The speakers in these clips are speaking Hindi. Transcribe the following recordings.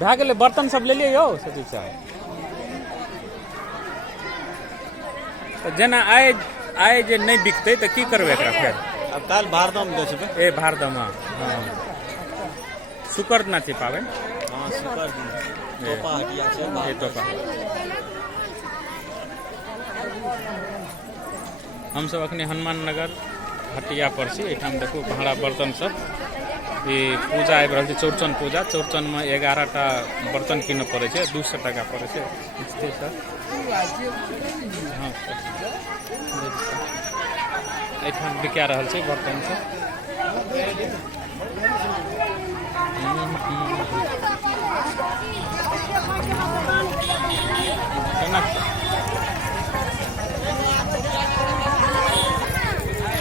भए गेलै बर्तन सब लेलियै यौ सचिव साहब तऽ जेना आइ जे नहीं बिकतै तऽ की करबै एकरा फेर अब काल भारदम बेचबै ए भारदमा हाँ शुक्र ना थी पावे हाँ सुपर टोपा हटिया छै ए टोपा हम सब अखनी हनुमान नगर हटिया पर छी एठाम देखू भाड़ा बर्तन सब ई पूजा आबि रहल छै चौड़चन पूजा चौड़चन में 11टा बर्तन कीनऽ पड़ै छै 200 टका पड़ै छै हाँ एठाम बिका रहल छै बर्तन सब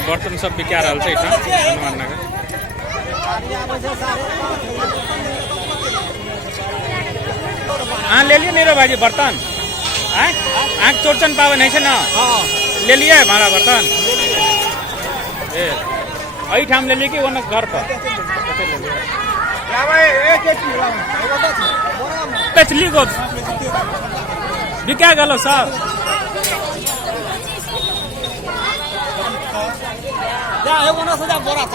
बर्तन सब बिका रहल छै एठाम हनुमान नगर ले लिए नहीं रे भाजी बर्तन आँख चौड़चन पावन है ना ले लिए भाड़ा बर्तन ठाम ले लिए कि वो घर पर बेचली गो बिका गलो सब बोरा